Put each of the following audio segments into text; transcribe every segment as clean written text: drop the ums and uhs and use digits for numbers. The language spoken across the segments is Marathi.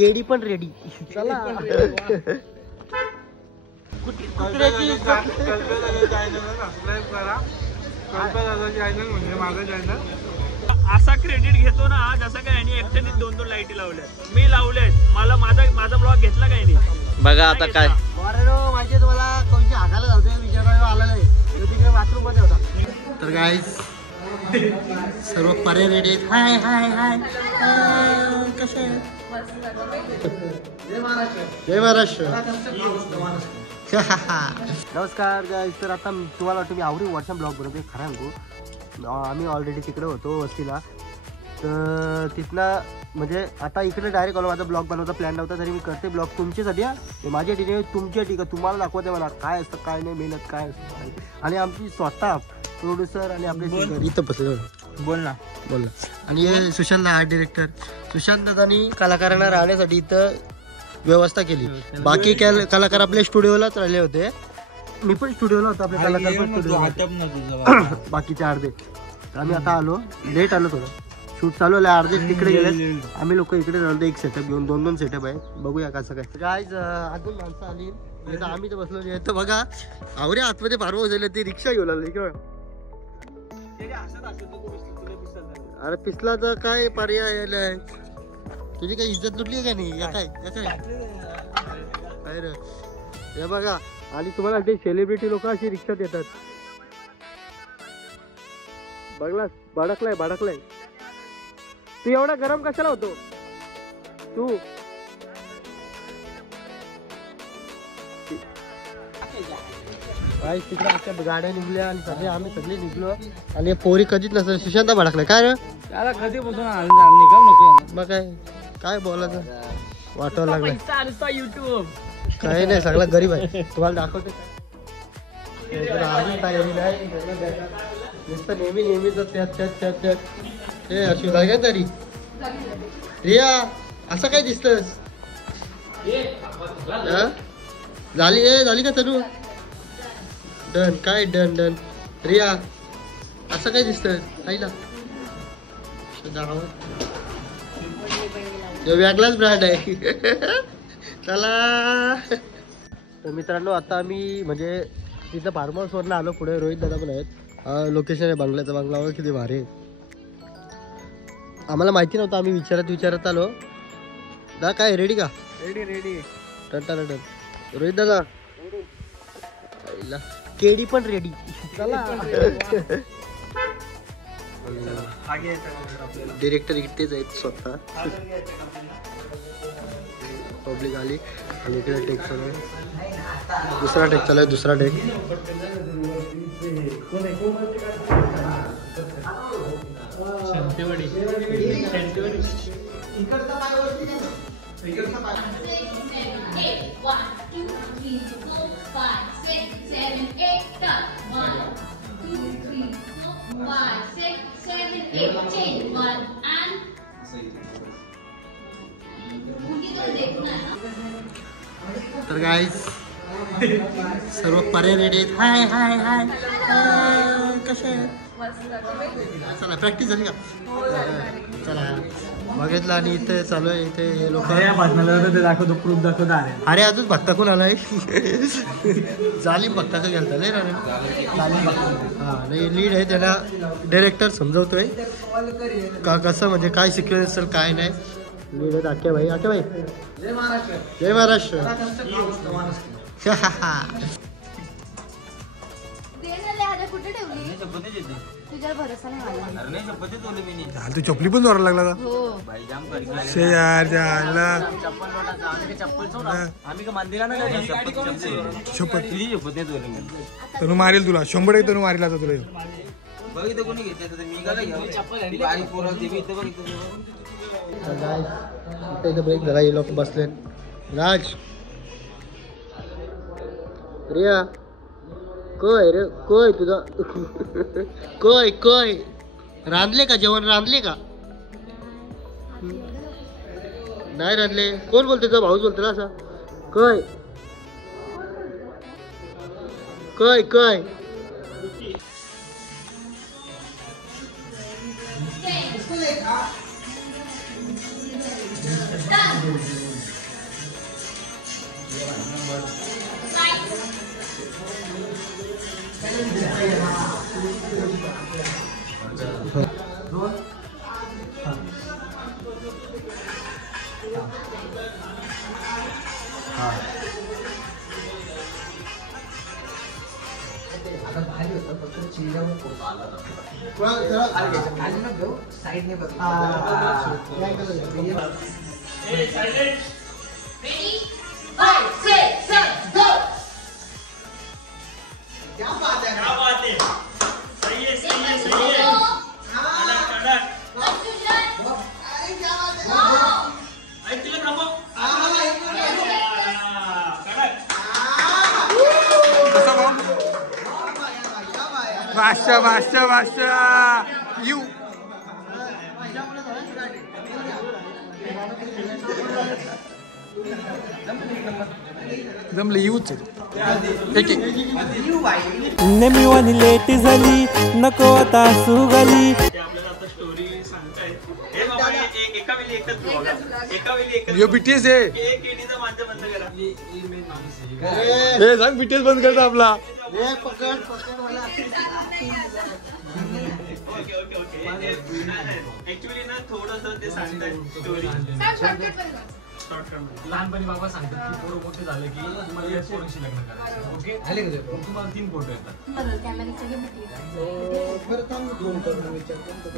केडी पण रेडी. चला कुत्र्याची असा क्रेडिट घेतो ना जसं काय आणि एकट्याने 2-2 लाईटी लावल्या. मी लावलेत. मला माझा ब्लॉग घेतला काय नाही. बघा आता काय माहिती तुम्हाला कोणची हाकाला जाते विजयराव आलेला आहे तिकडे बाथरूम मध्ये होता. तर गाईस सर्व पर्याय रेडी आहेत. हाय हाय हाय कसे जय महाराष्ट्र. नमस्कार गाईस. तर आता तुम्हाला वाटतं मी आवडी व्हॉट्सअप ब्लॉग बनवते. खरं सांगू आम्ही ऑलरेडी तिकडे होतो वस्तीला. तर तिथनं म्हणजे आता इकडे डायरेक्ट आलो. माझा ब्लॉग बनवता प्लॅन नव्हता तरी मी करते ब्लॉग तुमच्यासाठी. माझ्यासाठी नाही तुमच्यासाठी का तुम्हाला दाखवते मला काय असतं काय नाही मेहनत काय असतं. आणि आमची स्वतः प्रोड्युसर आणि आपले सिंगर इथं बसले. बोल ना. आणि हे सुशांत आर्ट डिरेक्टर. सुशांत दादानी कलाकारांना राहण्यासाठी इथं व्यवस्था केली. बाकी कलाकार आपल्या स्टुडिओलाच राहिले होते. मी पण स्टुडिओला होतो. आपले कलाकार पण स्टुडिओ बाकीचे अर्धे. आम्ही आता आलो लेट आलो थोडं. शूट चालू आहे अर्धे तिकडे गेले. आम्ही लोक इकडे राहतो एक सेटअप घेऊन 2-2 सेटअप आहे. बघूया कसं काय. गाईज अजून माणसं आली आम्ही तर बसलो तर बघा आवरे आतमध्ये पारवा झाले ती रिक्षा घेऊन आलो इकडं. अरे पिसला तर काय पर्याय तुझी काही इज्जत लुटली का नाही. काय अरे हे बघा. आणि तुम्हाला ते सेलिब्रिटी लोक अशी रिक्षात येतात. बघला भडकलाय. तू एवढा गरम कशाला होतो तू. काय तिकडे आमच्या गाड्या निघल्या आणि सगळे आम्ही सगळे निघलो. आणि पोरी कधीच नसतं. सुशांत भडकलाय काय रे त्याला कधीपासून निघाव नको. मग काय बोलायचं वाटावं लागलं. युट्यूब काही नाही सगळा गरीब आहे. तुम्हाला दाखवते नुसतं नेहमीच हे अशी काय तरी रिया असं काय दिसतस. झाली का तनु डन. काय डन रिया असं काय दिसत आईला. वेगळाच ब्रँड आहे. चला तर मित्रांनो आता आम्ही म्हणजे तिथं फार्म हाऊसवरनं आलो. पुढे रोहित दादा पण आहेत. लोकेशन आहे बंगल्याचा. बंगला वगैरे किती भारी आहे. आम्हाला माहिती नव्हतं. आम्ही विचारत आलो. दा काय रेडी का. रेडी टन रोहित दादा केडी पण रेडी. चला डिरेक्टर इकडेच आहेत स्वतः. पब्लिक आली आणि इकडे टेक चालू आहे. दुसरा टेक चालू आहे. दुसरा टेक तर गाईज सर्व पर्याय रेडी आहेत. हाय हाय हाय कसे चला प्रॅक्टिस झाली का. चला बघितलं. आणि इथे चालू आहे. इथे लोक दाखवतो प्रूफ दाखवतो. अरे अजून भक्ता कोण आलाय. जालिम भक्ता का गेलता नाही ना. हा नाही लीड आहे. त्याला डायरेक्टर समजवतोय का कसं म्हणजे काय सिक्वेन्स असेल काय नाही. लीड आहेत आख्या भाई. जय महाराष्ट्र. तू चपली पण जोरायला लागला का. तनु मारेल तुला 100 तनु मारेल आता तुला. ब्रेक झाला. हे लोक बसले. राज रिया कोय रे कोय तुझा कोय रांधले का जेवण. रांधले का नाही रांधले. कोण बोलतो तुझा भाऊच बोलतो ना असा. कोय क्या बात है सही है तिला थांबव बादशाह यू जमले यूच नेहमी लेट झाली नको आता सुगली. आपल्याला आता स्टोरी सांगताय हे बाबा एका वेळी एकच ब्लॉग एका वेळी एकच यो बीटीएस आहे एक एडीचा माझं बंद करा हे सांग बीटीएस बंद करता आपला ओके ऍक्च्युली ना थोडंसं ते सांगताय स्टोरी लहानपणी बाबा सांगतात की पोरं मोठे झाले की तुम्हाला या पोरांशी लग्न करायचं. ओके झाले का मग तुम्हाला 3 फोटो येतात.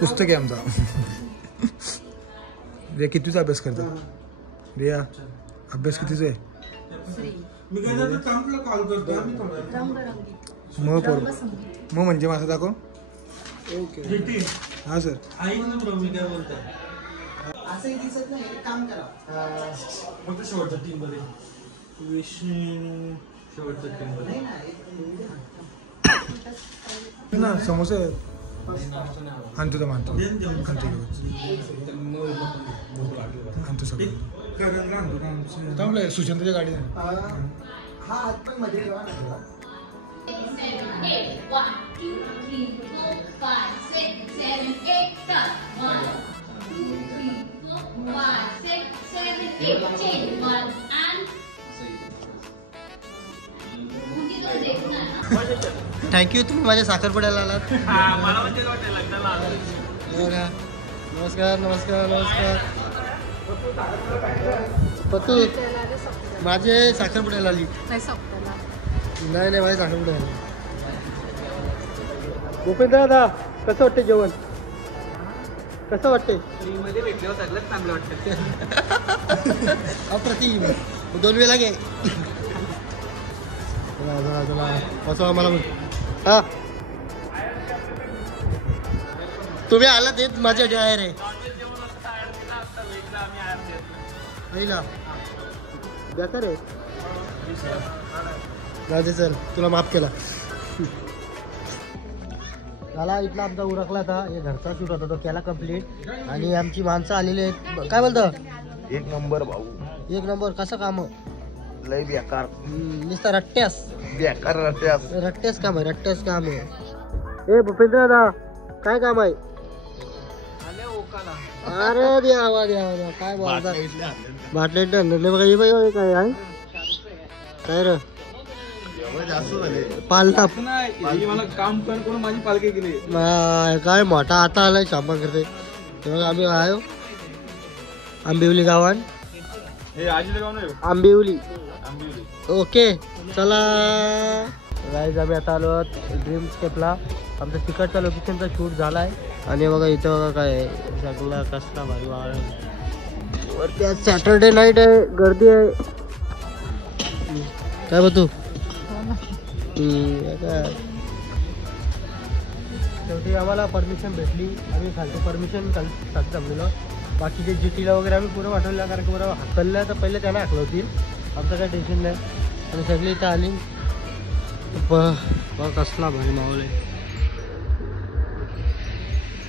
पुस्तक आहे आमचा. रिया कितीचा अभ्यास करतो? रिया अभ्यास कितीचा आहे? मग म्हणजे माझं दाखव. हा सर असंही दिसत नाही काम करा फक्त शेवटच्या टीम मध्ये शेवटच्या टीम मध्ये ना समोसा आणतो तर मानतो आणतो सगळं थांबलंय सुशांतच्या गाडी हा हात पण मध्ये ठेवा ना. 1 2 3 4 5 6 7 8 1 2 3 4 5 6 7 8 10 1 and थँक्यू तुम्ही माझ्या साखरपुड्याला आलात. मला म्हणजे वाटेल लग्नाला आलो. नमस्कार नमस्कार नमस्कार. पतू माझे साखरपुड्याला आली. नाही नाही माझ्या साखरपुड्याला. भूपेंद्र दादा कसं वाटतं जेवण? कसं वाटते? फ्रीमध्ये भेटल्यावर सगळ्यात चांगलं वाटतं. अप्रतिम 2 वेळा घे. असं आम्हाला हा तुम्ही आला तेच माझ्या आहे रे पहिला बेकार आहे. राजे चल तुला माफ केला. झाला इथला आमचा उरकला होता. हे घरचा शूट होता तो केला कम्प्लीट आणि आमची माणसं आलेली आहेत. काय बोलतं? 1 नंबर भाऊ. 1 नंबर. कसं काम? लय बेकार नुसतं रट्ट्यास बेकार रट्ट्यास काम आहे. रट्ट्यास काम आहे. ए भूपेंद्र दादा काय काम आहे? अरे द्यावा द्यावा काय बोलतात बाटल्या आणले बघा. हे बाई काय आहे काय रे पालता मला काम करून माझी पालखी गेली. काय मोठा आता आलाय शांपा करते. तेव्हा आम्ही आयो आंबिवली गावात. आंबिवली. ओके चला गाईज आम्ही आता आलो ड्रीम स्केपला. आमचा तिकडचा लोकेशनचा शूट झाला आहे आणि बघा इथं बघा काय सगळा कसला भाई वरती आज सॅटर्डे नाईट आहे. गर्दी आहे काय बघू. शेवटी आम्हाला परमिशन भेटली. आम्ही खालची परमिशन खाली थांबलेलो. बाकीचे GTला वगैरे आम्ही पुढं वाटवलं कारण की बरं हाकललं तर पहिले त्यांना हाकलं होतील. आमचं काही टेन्शन नाही. आणि सगळी इथं आली. बघ कसला भारी माहोल आहे.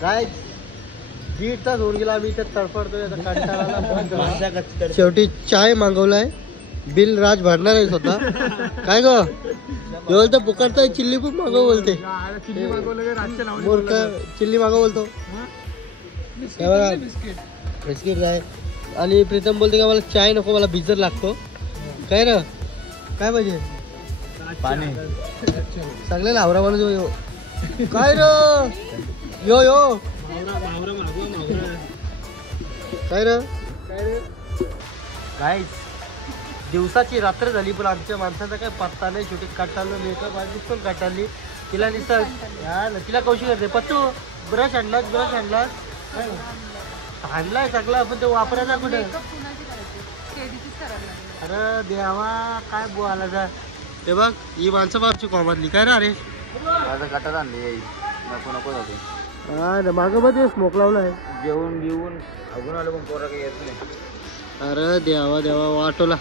काय दीडचा होऊन गेला. आम्ही इथं तडफडतोय कंटाळाला. शेवटी चाय मागवलाय. बिल राज भरणार आहे स्वतः. काय ग बोलतो पुकारता चिल्ली खूप मागव बोलते. मूर्ख चिल्ली मागव बोलतो. बिस्किट आहे. आणि प्रीतम बोलते का मला चाय नको मला बिजर लागतो. काय र काय पाहिजे? पाणी. सगळे लावरा माणूस यो काय र यो यो काय र गाईस दिवसाची रात्र झाली पण आमच्या माणसाचा काय पत्ता नाही. शेवटी काटाळलो मेकअप आर्टिस्ट पण काटाळली. तिला निसर्ग तिला कौशी करते पत्तू ब्रश आणलास आणलाय सगळं आपण ते वापरायचा कुठे. अरे देवा काय बोला जा. ते बघ ही माणसं बाबची कॉमनली काय रे. अरे माझा कटार आणले नको नको जाते. हा ना मागं मध्ये स्मोक लावलाय. जेवण घेऊन अजून आलो पण पोरा काही येत नाही. अरे देवा देवा वाटोला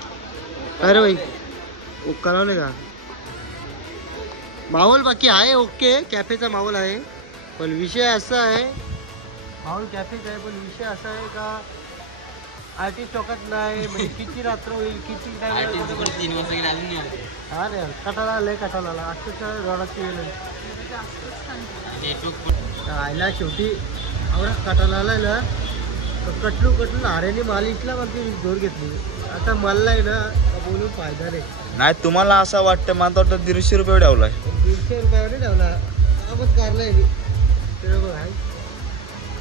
काय रे भाई उक्का लावले का. माहोल बाकी आहे ओके कॅफेचा माहोल आहे पण विषय असा आहे माहोल कॅफेचा आहे पण विषय असा आहे का आर्टिस्ट टोकत नाही म्हणजे किती रात्र होईल किती टाइम. 3 वर्ष गेले आली नाही. हा रे कटाला लय कटाला आला अक्षरशः रडाची वेळ आयला शेवटी आवडा कटाला आलाय ना कटलून हाऱ्याने माल इथला मला ती जोर घेतली. आता मला आहे ना बोलून फायदा नाही. नाही तुम्हाला असं वाटतं मला वाटतं 150 रुपये ठेवलाय. 150 रुपयावर ठेवला आमच कारलाय मी ते बघ आहे.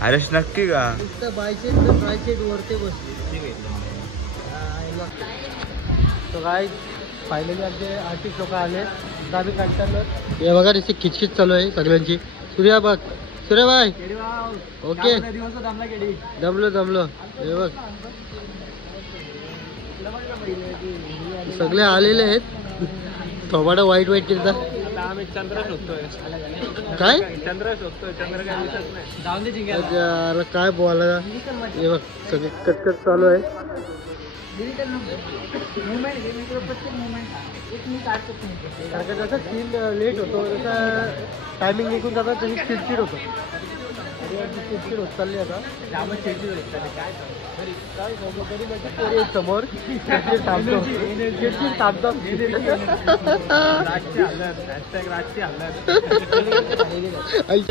अरे नक्की का नुसतं बायसेट ट्रायसेट वरते बसते. तो काय फायनली आमचे आर्टिस्ट लोक आले आम्ही काढताना हे बघा तिथे खिचखिच चालू आहे सगळ्यांची. सूर्या बघ सूर्या बाय ओके जमलो हे बघ सगळे आलेले आहेत. थोबाडा वाईट केलं चंद्र शोधतोय काय चंद्र शोधतोय चंद्र काय दिसत नाही. यार काय बोला हे बघ सगळे कटकट चालू आहे. जसं सीन लेट होतो तसं टायमिंग निघून जातं तशी चिडचिड होतो. चिडचिड होत चालली आता चिडचिड होत चालली काय समोर चिडचिड थांबतो चिडचिड थांबतो.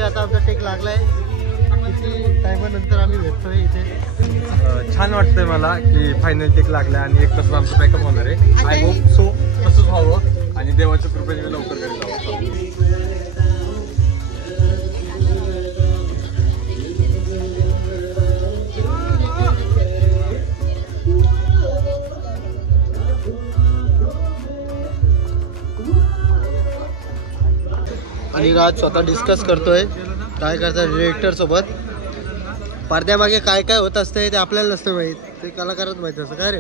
आता आमचा टेक लागलाय किती टायमानंतर आम्ही भेटतोय इथे. छान वाटतंय मला की फायनल टेक लागला आणि एक तास आमचं बॅकअप होणार आहे. आय होप सो तसंच व्हावं आणि देवाच्या कृपेने लवकर घरी जावं. आणि राज स्वतः डिस्कस करतोय काय करतात डिरेक्टर सोबत. पडद्यामागे काय काय होत असतंय ते आपल्याला नसतं माहीत ते कलाकारच माहिती असतं. काय रे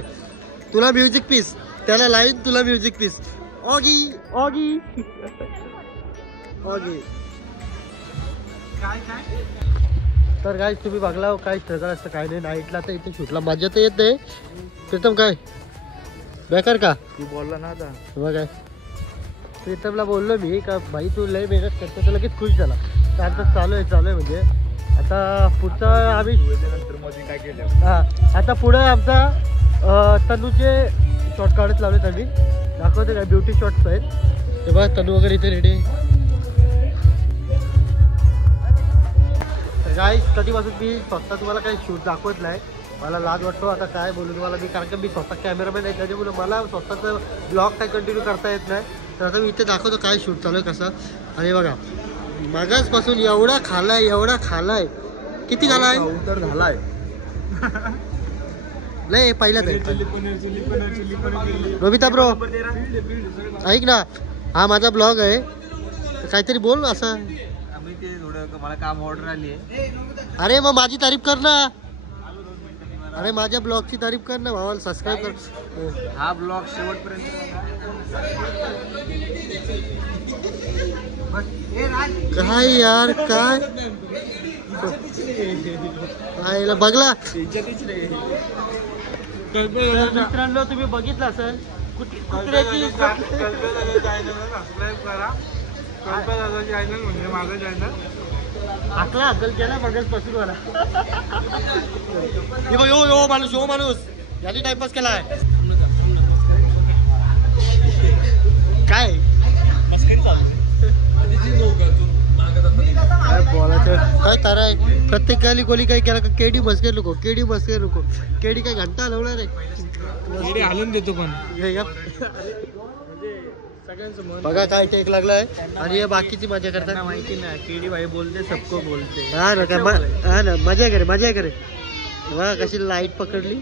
तुला म्युझिक पीस त्याला लाईन तुला music piece Oggy Oggy Oggy तर काय तुम्ही बघला काय स्ट्रगल असतं काय नाही. नाईटला तर इथे शूटला मजा तर येत नाही. प्रीतम काय बेकार का तू बोलला ना आता बघ काय प्रीतमला बोललो मी का भाई तू लय मेहनत करतो तर लगेच खुश झाला. तर आता चालू आहे म्हणजे आता पुढचा आम्ही नंतर मध्ये काय केलं. हां आता पुढं आमचा तनूचे शॉर्ट काढत लावलेत आम्ही दाखवते काय ब्युटी शॉर्ट्स आहेत ते बघा. तनू वगैरे इथे रेडी. तर काय कधीपासून मी स्वतः तुम्हाला काही शूट दाखवत नाही. मला लाज वाटतो आता काय बोलू तुम्हाला मी कारण की मी स्वतः कॅमेरामॅन आहे त्याच्यामुळे मला स्वतःचं ब्लॉग काय कंटिन्यू करता येत नाही. तर आता मी इथे दाखवतो काय शूट चालू आहे कसं. आणि बघा मागासपासून एवढा खालाय किती खालाय तर झालाय लय पहिल्याच रोबिता ब्रो ऐक ना हा माझा ब्लॉग आहे काहीतरी बोल असं. मला काम ऑर्डर आली आहे. अरे मग माझी तारीफ कर ना. अरे माझ्या ब्लॉगची तारीफ कर ना भावाला सबस्क्राईब कर. हा ब्लॉग शेवटपर्यंत काय यार काय आईला बघला मित्रांनो तुम्ही बघितलं असेल कुत्र्याची म्हणजे माझं चॅनल आकला अकल केला बघायपासून मला यो माणूस याची टाइमपास केलाय काय काय तारा आहे प्रत्येकाली कोणी काय केलं का केडी बसके नको केडी काय घंटा हलवणार आहे हालून देतो पण बघा काय टेक लागलाय आणि बाकीची मजा करतात माहिती नाही केडी भाई बोलते सबको बोलते. हा ना काय हा ना मजा करे बघा कशी लाईट पकडली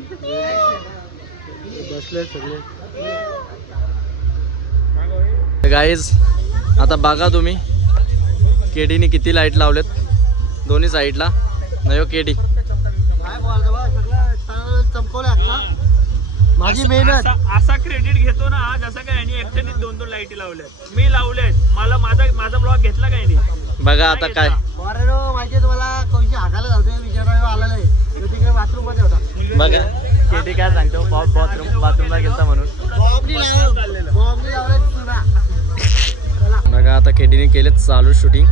बसले सगळे. गाईज आता बघा तुम्ही केडीने किती लाईट लावलेत दोन्ही साईडला. नाही हो केडी काय बोलतो बा, सगळं चमकवलं आता. माझी मेहनत. असा क्रेडिट घेतो ना जसं काय यांनी एकट्याने 2-2 लाईटी लावल्यात. मी लावलेत. मला माझा ब्लॉग घेतला काय नाही. बघा आता काय अरे नो माहितीये तुम्हाला कोणशी हाकायला जातोय विचारायला आलेला आहे. तो तिकडे बाथरूम मध्ये होता. बघा केडी काय सांगतो बाथरूमला गेलता म्हणून. बॉम्बनी लावले तुला. बघा आता केडीने केलेत चालू शूटिंग.